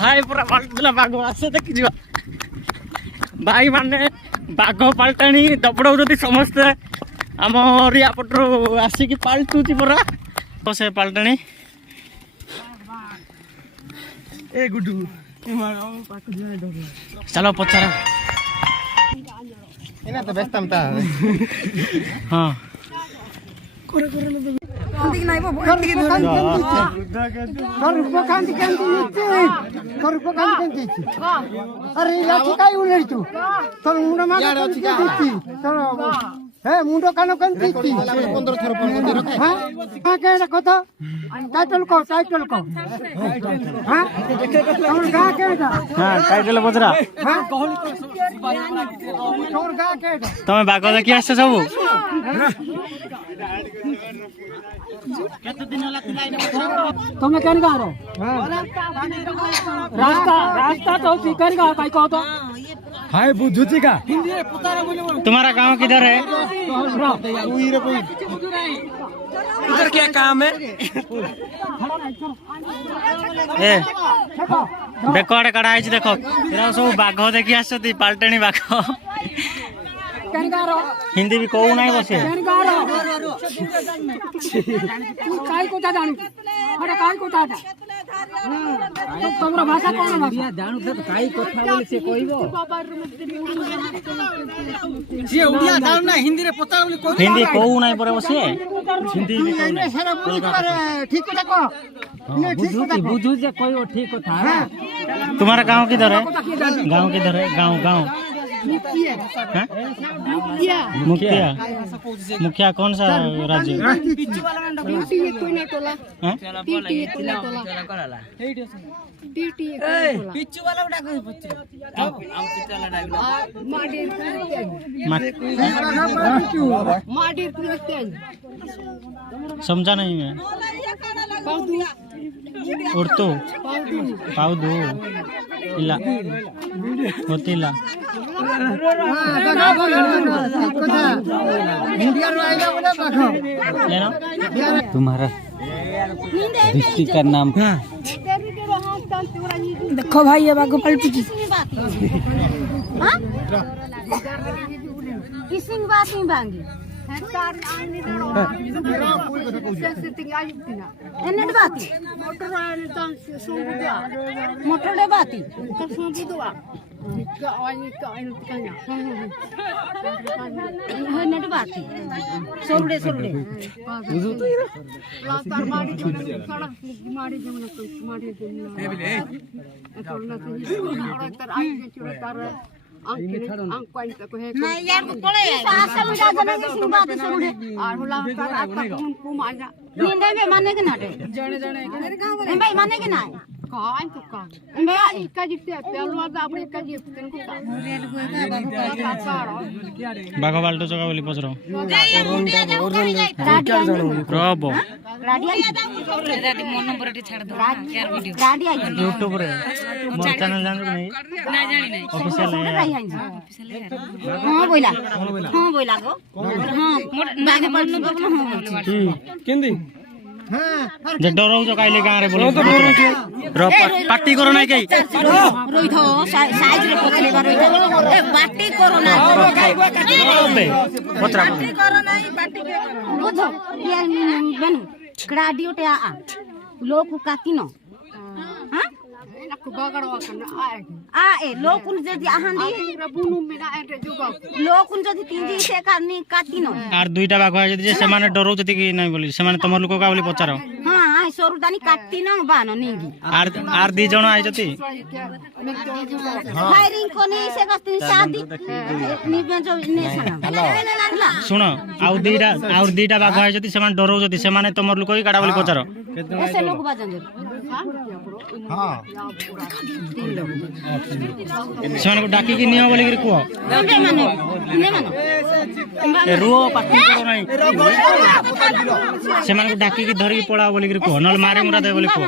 हाय पूरा पाल्टला बाघ आसे देखि जिवा भाई माने बाघ पाल्टाणी दबड़ौती समस्ते आमर या पटरू आसिकी पाल्टुची पूरा तो से पाल्टाणी ए गुडू चलो पचारा एना तो बेस्ताम ता हां कांदी नाही बाबा कांदी अरे याची काय उलट तू तर मुंडा मागे हे मुंडो कानो कंती 15 थर पर हां हां केडा कथा टाइटल को हां तोर गा केडा हां टाइटल पचरा हां तोर गा केडा तमे बाघ देखि आछे सब तुम्हें केन गा रो रास्ता तो चिकन गा काय को तो हाय बुद्धुची का तुम्हारा गांव किधर है इधर क्या काम है ए बेकड़े कड़ा है देखो एरा सब बाघ देखि आछती पाल्टेणी बाघ केन गा रो हिंदी भी कहू नाही बसे केन गा रो तू काय को जानु अरे काय को जाता तो तमरा भाषा कोन भाषा जानु त काय कथा बोले से कहबो जे उडिया जानु ना हिंदी रे पता बोले कहू हिंदी कहू नाही परे बसे हिंदी भी कहू नहीं सारा बोल पर ठीक कथा को ये ठीक कथा बुझू जे कहबो ठीक कथा तुम्हारा गांव किधर है गांव किधर है गांव हाँ? मुखिया कौन सा राज्य हाँ? समझा नहीं मैं उर्दू पाउदू इला होतीला तुम्हारा डिस्ट्रिक्ट का नाम देखो भाई ये बागो पलटी की किसिंग बात नहीं बांगी एन्नट बाती मोटर बाती एन्नट बाती सोरडे माने के ना भाई माने के ना बाघ बाल्टो चका बोली पचरो यूट्यूब रे मोर चैनल जान नहीं ऑफिशियल है हां बोला गो हां बाघ बाल्टो केंदी जे डरौ जो काइले गां रे बोलो रो पार्टी करो नाही कई रोई थो साइज रे पतले बा रोई ए पार्टी करो ना पत्रा पार्टी करो नहीं पार्टी बुझो ये बन क्राडियो टे आ लोक काकिनो हां लोकुन जदि आहांदी लोकुन जदि तिंजी से करनी काटिनो आर दुईटा बाघ जदि जे समान डरौ जति कि नाही बोली समान तमर लोक का बोली पचारो हां आइ सोरुदानी काटिनो बानो निंगी आर दी जण आइ जति फायरिंग कोनी से कस्ती शादी निबे जो नेसना सुन आउ दीटा बाघ आइ जति समान डरौ जति समान तमर लोक काडा बोली पचारो ऐसे लोग बाजन हां सेमान को डाकी कि नियो बोली कुओ ने मानो ए रुओ पार्टी करो नाही सेमान को डाकी कि धरी पळा बोली कुओ नल मारे मुरा दे बोली कुओ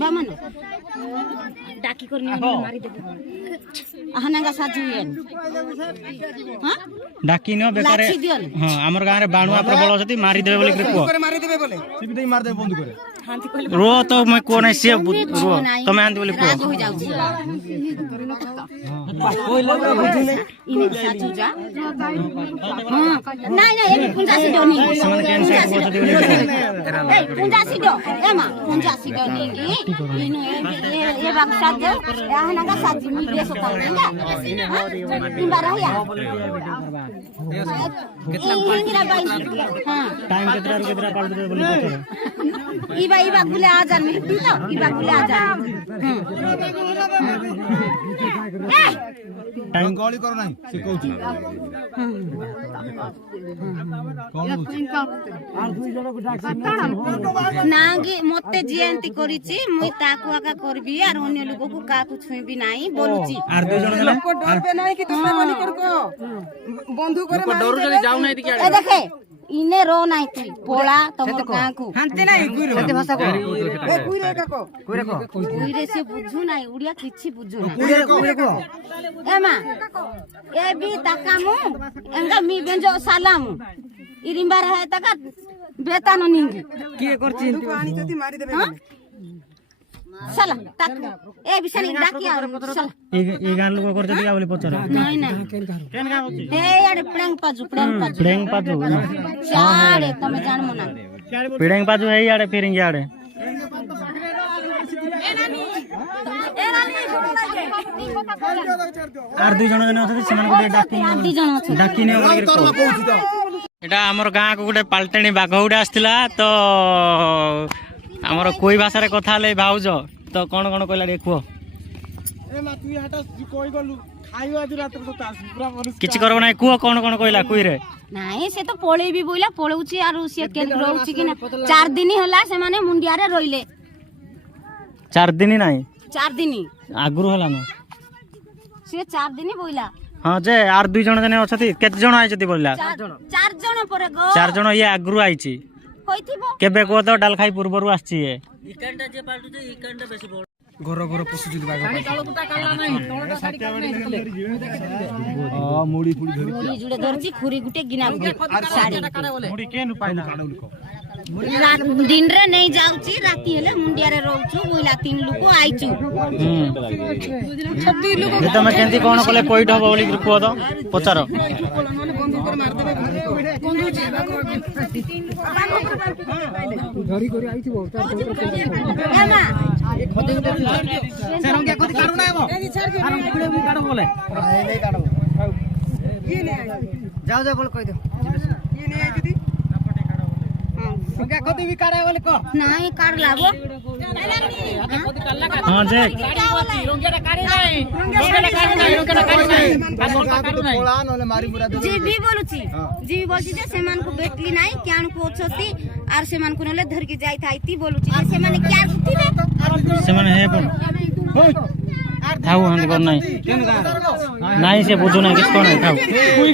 बामन डाकी करनी मारी दे आहनागा साजुएन हां डाकी न बेकारे हां हमर गां रे बाणुआ प्रबल जति मारी देबे बोली कुओ मारी देबे बोले सीबी दे मार दे बंद करे ରୁହ ତ ମୁଁ କୁହ ନାହିଁ ସିଏ ରୁହ ତମେ ଆନ୍ତି ବୋଲି କୁହ ରାଗ ହୋଇ ଯାଉଛି ଇନେ ସାଚୁ ଯା ନାଇଁ ନାଇଁ ଏ ପୁଞ୍ଜାସି ଡନି ପୁଞ୍ଜାସି ଡ ଏ ମା ପୁଞ୍ଜାସି ଡନି ଇନୁ ଏ ବାକ୍सा ଦେ ଆହନା का साजी मी देश तांगा इबारा या इंगिरा बाई हां टाइम केतरा पाल दे बोली पचर इबा गुले आ जा मिलती तो इबा गुले आ जा टाइम गली करो नाही से कहूची नांगी मते जियंती करिछि मुई ताकु आका करबी आर अन्य लोक को काकु छुईबी नाही बोलुछि आर दो जण देले को डरबे नाही कि तुमरा बनी करको बंधु करे डरू जने जाऊ नाही कि ए देखे इने रो नाही तू पोला तमर काकु हांते नाही गुइरो हांते भाषा को ए गुइरो काको उइरे से बुझु नाही उड़िया किछि बुझु नाही गुइरो को ए मा A B ताकामु Enga me banjo सालामु इरिंबा रहे तका बेतानो निंगी के करछि पानी जति मारी देबे साला ताक ए बिसनी डाकी आ साला ए गान लोक कर जदी बोली पचर नाही नाही केन गान होची ए याडे प्रेंग पाजु प्रेंग पाजू चाडे तमे जानमो ना पिडेंग पाजू है याडे फिरिंग याडे आर दु जण जने अथि समान को डाकी दी जण अछि डाकी ने एटा हमर गाँ को गोटे पाल्टेणी बाघ गुटे आसला तो आमर कोई भाषा रे कथा ले भाउज तो कौन कौन कहला रे कुह किछि करबो नाही कुह कौन कौन कहला कुई रे नाही से तो पळेई भी बोइला पळौछि आरु से के रहउछि कि ना 4 दिन होला से माने मुंडिया रे रोइले 4 दिन नाही 4 दिन आगुरु होला न से 4 दिन बोइला हां जे आर दुई जण जने अछथि केत जण आइछथि बोलला 4 जण परे गो 4 जण ये आगुरु आइछि होइथिबो केबे को तो डाल खाई पूर्वरु आछि ये इकांडा जे पाल्टु जे इकांडा बेसी बोल घर घर पशु बाग मुड़ी फुड़ी धरी मुड़ी जुड़े धरछि खुरी गुटे गिना गुटे साड़ी मुड़ी केनु पाइला रात दिन रे नहीं जाउछि राती हेले मुंडिया रे रहउछु बोइला 3 लोक आइछु 36 लोक ये तमे केंती कोन कोले कोइठ हो बोली कुह तो पचार धरी करी आइथिबो एमा से रंग कथि काडू ना एबो आर कुड़े भी काडू बोले नहीं काढो ये नहीं जाओ जाओ बोल कह दो ये नहीं आई दीदी रंगा कथि भी काढे बोले को नाही काढ लागो हां जे रंगेटा काढी नाही रंगेटा काढी नाही पोला नले मारी मुरा दे जी भी बोलुछि जी भी बोलछि जे सेमान को बेटली नाही क्यान को छथि आर सेमान को नले धर के जाई थाइती बोलुछि जे से माने क्या थिबे से माने हे कोन थाउ हंदी कोन नाही नाही से बुझु नाही किछ कोन थाउ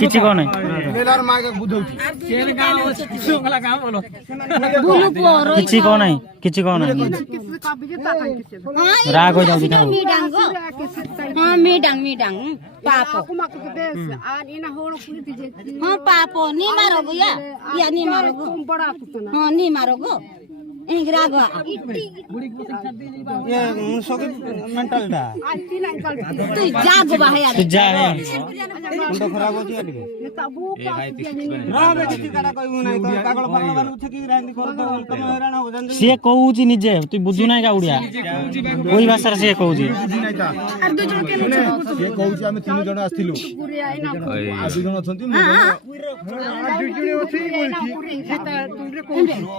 किछि कोन नाही मेलार मागे बुझौची केन गाँव सुंगला गाँव बोलो दुनु पोरो किछि कोन नाही किछि कोन नाही हां राग हो जाउ थाउ मी डांगो हां मी डांग पापो हां पापो नी मारो गो या नी मारो गो हां नी मारो गो इंगरा गो ये मुसके मेंटल दा तू जा गो बाहे यार जा है मुंड खराब होची आटिके ना बे किछि काडा कहू नाही तो पागल पागल बानु छकी रांदी कर दो तमे हैरान हो जंदी से कहूची निजे तू बुझु नाही का उड़िया कोई भाषा से कहूची नाही ता आर दो जण के ये कहूची हम 3 जण आस्थिलु आ 2 जण अछंती मु जण 2 जण अछि बोलछि